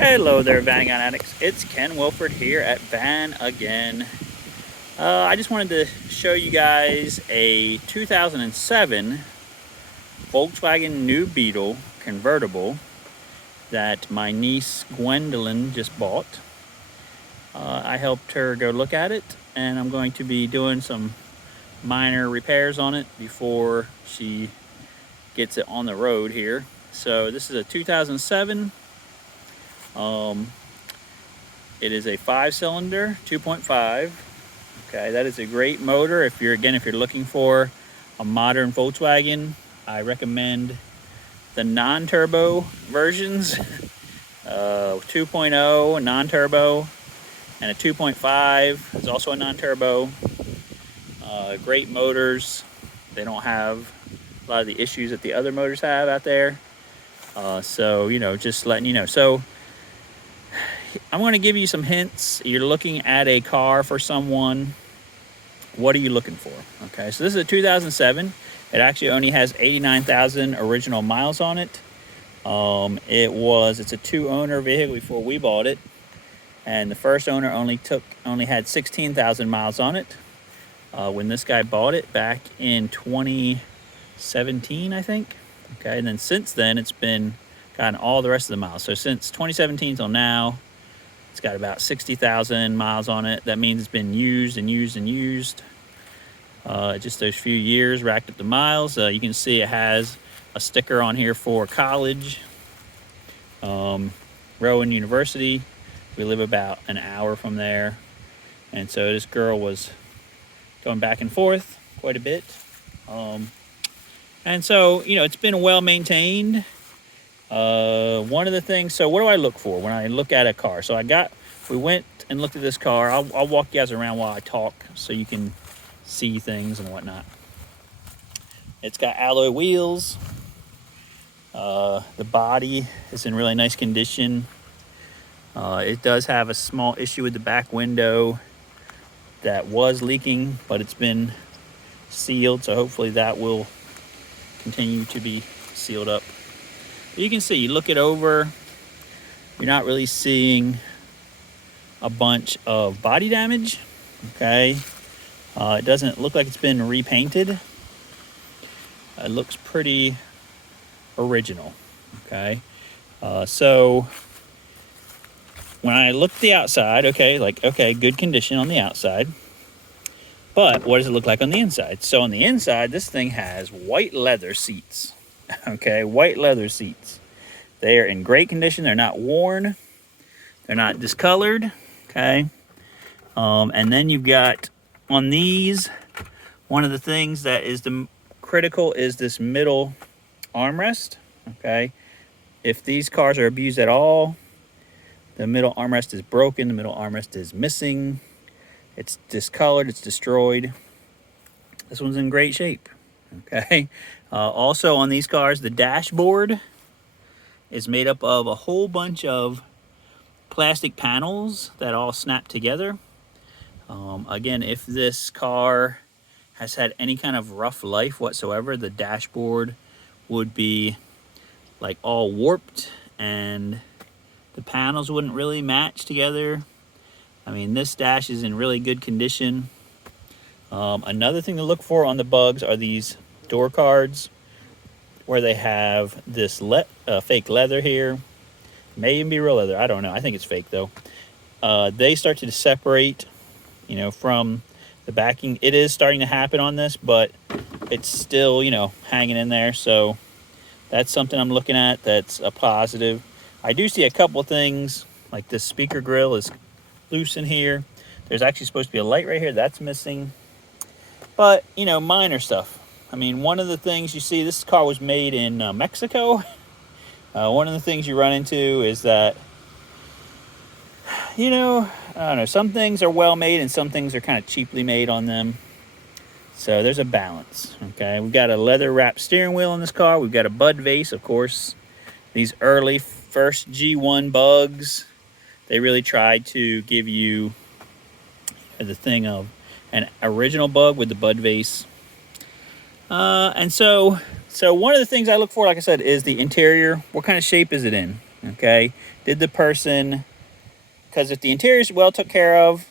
Hello there, Van addicts. It's Ken Wilford here at Van again. I just wanted to show you guys a 2007 Volkswagen New Beetle convertible that my niece Gwendolyn just bought. I helped her go look at it, and I'm going to be doing some minor repairs on it before she gets it on the road here. So this is a 2007. It is a 5-cylinder 2.5. Okay, that is a great motor. If you're looking for a modern Volkswagen, I recommend the non-turbo versions. 2.0 non-turbo and a 2.5 is also a non-turbo. Great motors. They don't have a lot of the issues that the other motors have out there. So just letting you know. So I'm going to give you some hints. You're looking at a car for someone. What are you looking for? Okay, so this is a 2007. It actually only has 89,000 original miles on it. It's a 2-owner vehicle before we bought it, and the first owner only had 16,000 miles on it when this guy bought it back in 2017, I think. Okay, and then since then it's been gotten all the rest of the miles. So since 2017 till now, it's got about 60,000 miles on it. That means it's been used and used and used. Just those few years racked up the miles. You can see it has a sticker on here for college. Rowan University. We live about an hour from there. And so this girl was going back and forth quite a bit. And so, it's been well maintained. One of the things, so what do I look for when I look at a car? So we went and looked at this car. I'll walk you guys around while I talk so you can see things and whatnot. It's got alloy wheels. The body is in really nice condition. It does have a small issue with the back window that was leaking, but it's been sealed, so hopefully that will continue to be sealed up. You can see, you look it over, you're not really seeing a bunch of body damage. Okay, it doesn't look like it's been repainted. It looks pretty original. Okay, so when I look at the outside, okay, good condition on the outside. But what does it look like on the inside? So on the inside, this thing has white leather seats. Okay, white leather seats. They are in great condition. They're not worn. They're not discolored. Okay. And then you've got on these, one of the things that is critical is this middle armrest. Okay. If these cars are abused at all, the middle armrest is broken. The middle armrest is missing. It's discolored. It's destroyed. This one's in great shape. Okay. Also on these cars, the dashboard is made up of a whole bunch of plastic panels that all snap together. Again, if this car has had any kind of rough life whatsoever, the dashboard would be like all warped and the panels wouldn't really match together. I mean, this dash is in really good condition. Another thing to look for on the bugs are these door cards where they have this fake leather here. May even be real leather, I don't know. I think it's fake though. They start to separate, from the backing. It is starting to happen on this, but it's still, hanging in there. So that's something I'm looking at. That's a positive. I do see a couple things, like this speaker grill is loose in here. There's actually supposed to be a light right here that's missing. But, minor stuff. I mean, one of the things you see, this car was made in Mexico. One of the things you run into is that, I don't know, some things are well made and some things are kind of cheaply made on them. So there's a balance, okay? We've got a leather wrapped steering wheel in this car. We've got a bud vase, of course. These early first G1 bugs, they really tried to give you the thing of an original bug with the bud vase. And so one of the things I look for, like I said, is the interior. What kind of shape is it in? Okay, did the person, because if the interior is well took care of,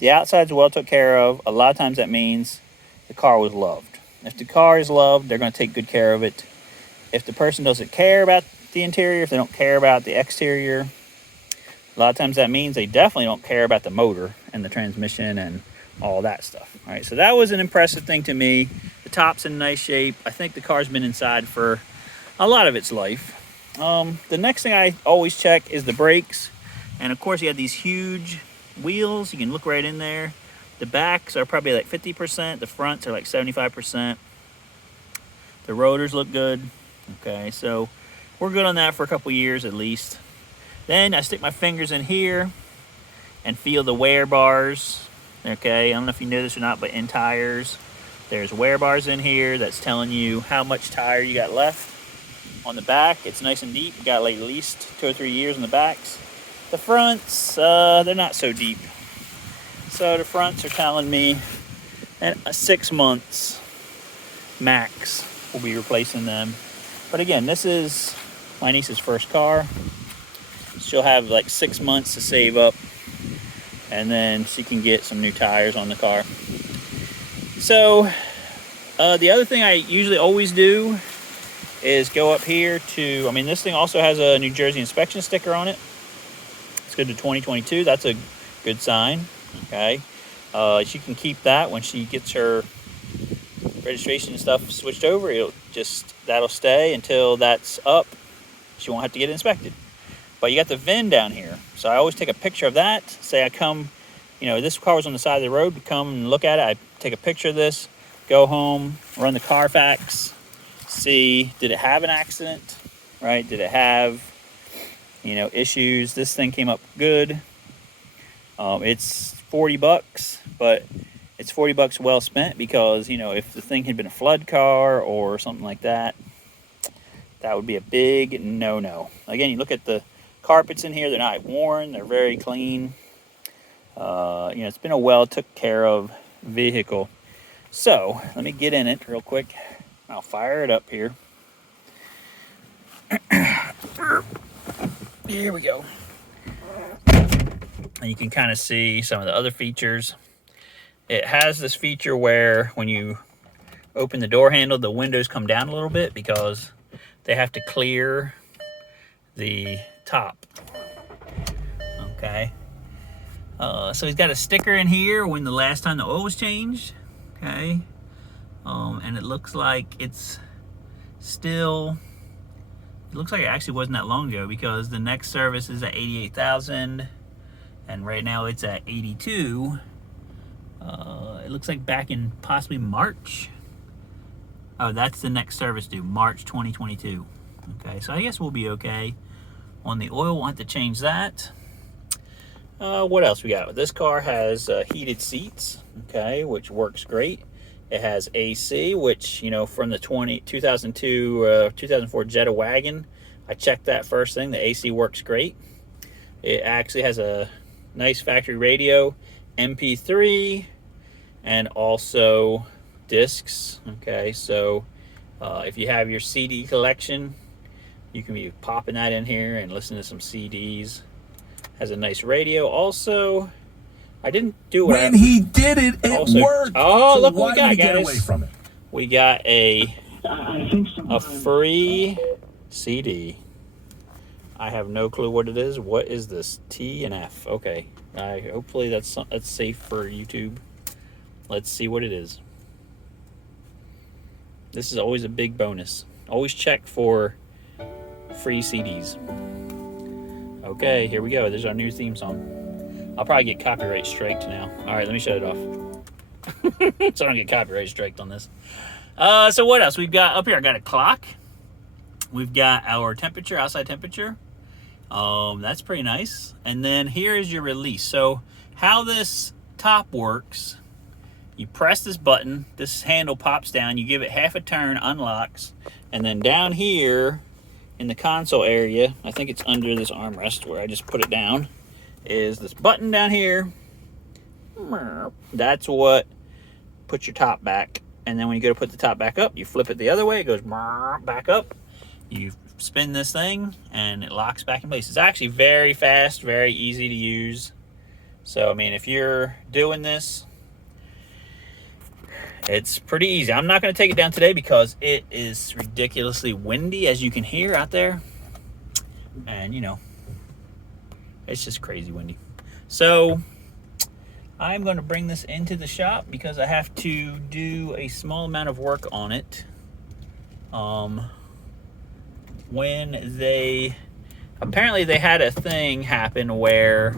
the outside's well took care of, a lot of times that means the car was loved. If the car is loved, they're going to take good care of it. If the person doesn't care about the interior, if they don't care about the exterior, a lot of times that means they definitely don't care about the motor and the transmission and all that stuff. All right, so that was an impressive thing to me. The top's in nice shape. I think the car's been inside for a lot of its life. The next thing I always check is the brakes. And of course, you have these huge wheels. You can look right in there. The backs are probably like 50%. The fronts are like 75%. The rotors look good. Okay, so we're good on that for a couple years at least. Then I stick my fingers in here and feel the wear bars. Okay, I don't know if you know this or not, but in tires, there's wear bars in here that's telling you how much tire you got left. On the back, it's nice and deep. You got like at least 2 or 3 years on the backs. The fronts, they're not so deep. So the fronts are telling me that 6 months max we'll be replacing them. But again, this is my niece's first car. She'll have like 6 months to save up, and then she can get some new tires on the car. So the other thing I usually always do is go up here to, I mean, this thing also has a New Jersey inspection sticker on it. It's good to 2022. That's a good sign. Okay, she can keep that when she gets her registration and stuff switched over. That'll stay until that's up. She won't have to get it inspected. But you got the VIN down here, so I always take a picture of that. Say I come, this car was on the side of the road. We come and look at it. I take a picture of this, go home, run the Carfax, see, did it have an accident, right? Did it have, issues? This thing came up good. It's $40, but it's $40 well spent, because, if the thing had been a flood car or something like that, that would be a big no-no. Again, you look at the carpets in here, they're not worn, they're very clean. It's been a well took care of vehicle. So let me get in it real quick. I'll fire it up here. Here we go. And you can kind of see some of the other features. It has this feature where when you open the door handle, the windows come down a little bit because they have to clear the top. Okay. So he's got a sticker in here when the last time the oil was changed. Okay. And it looks like it's still, it looks like it actually wasn't that long ago, because the next service is at 88,000 and right now it's at 82. It looks like back in possibly March. Oh, that's the next service due, March 2022. Okay, so I guess we'll be okay. On the oil, we'll have to change that. What else we got? This car has heated seats, okay, which works great. It has AC, which, from the 2004 Jetta wagon, I checked that first thing. The AC works great. It actually has a nice factory radio, MP3, and also discs. Okay, so if you have your CD collection, you can be popping that in here and listen to some CDs. Has a nice radio. Also, I didn't do it. When he did it, it worked. Oh, so look what we got, get guys. Away from it? We got a free CD. I have no clue what it is. What is this? T and F. Okay. Hopefully that's safe for YouTube. Let's see what it is. This is always a big bonus. Always check for free CDs. Okay, here we go. There's our new theme song. I'll probably get copyright striked now. All right, let me shut it off. So I don't get copyright striked on this. So what else? We've got up here, I got a clock. We've got our temperature, outside temperature. That's pretty nice. And then here is your release. So how this top works, you press this button, this handle pops down, you give it half a turn, unlocks, and then down here in the console area, I think it's under this armrest where I just put it down, is this button down here. That's what puts your top back. And then when you go to put the top back up, you flip it the other way, it goes back up. You spin this thing and it locks back in place. It's actually very fast, very easy to use. So, I mean, if you're doing this, it's pretty easy. I'm not going to take it down today because it is ridiculously windy, as you can hear out there. And, you know, it's just crazy windy. So, I'm going to bring this into the shop because I have to do a small amount of work on it. Apparently they had a thing happen where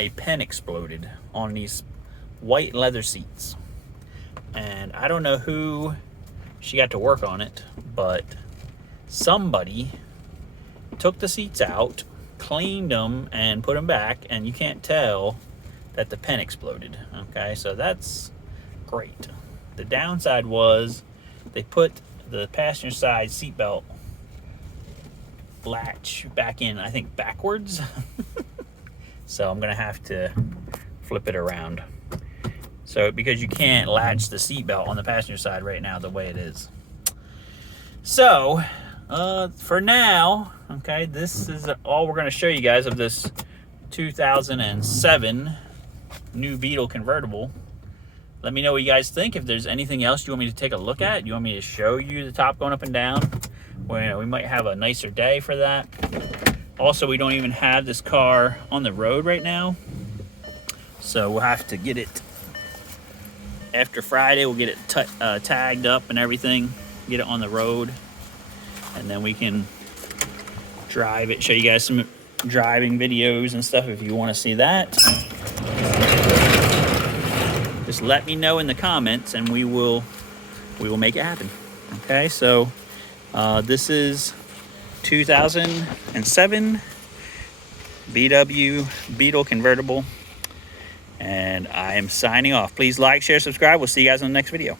a pen exploded on these white leather seats, and I don't know who she got to work on it, but somebody took the seats out, cleaned them, and put them back, and you can't tell that the pen exploded. Okay, so that's great. The downside was they put the passenger side seatbelt latch back in, I think, backwards. So I'm gonna have to flip it around. So, because you can't latch the seatbelt on the passenger side right now the way it is. So, for now, okay, this is all we're gonna show you guys of this 2007 new Beetle convertible. Let me know what you guys think. If there's anything else you want me to take a look at, you want me to show you the top going up and down, well, we might have a nicer day for that. Also, we don't even have this car on the road right now, so we'll have to get it after Friday. We'll get it tagged up and everything, get it on the road, and then we can drive it, show you guys some driving videos and stuff if you want to see that. Just let me know in the comments and we will make it happen. Okay, so this is 2007 VW Beetle convertible, and I am signing off. Please like, share, subscribe. We'll see you guys in the next video.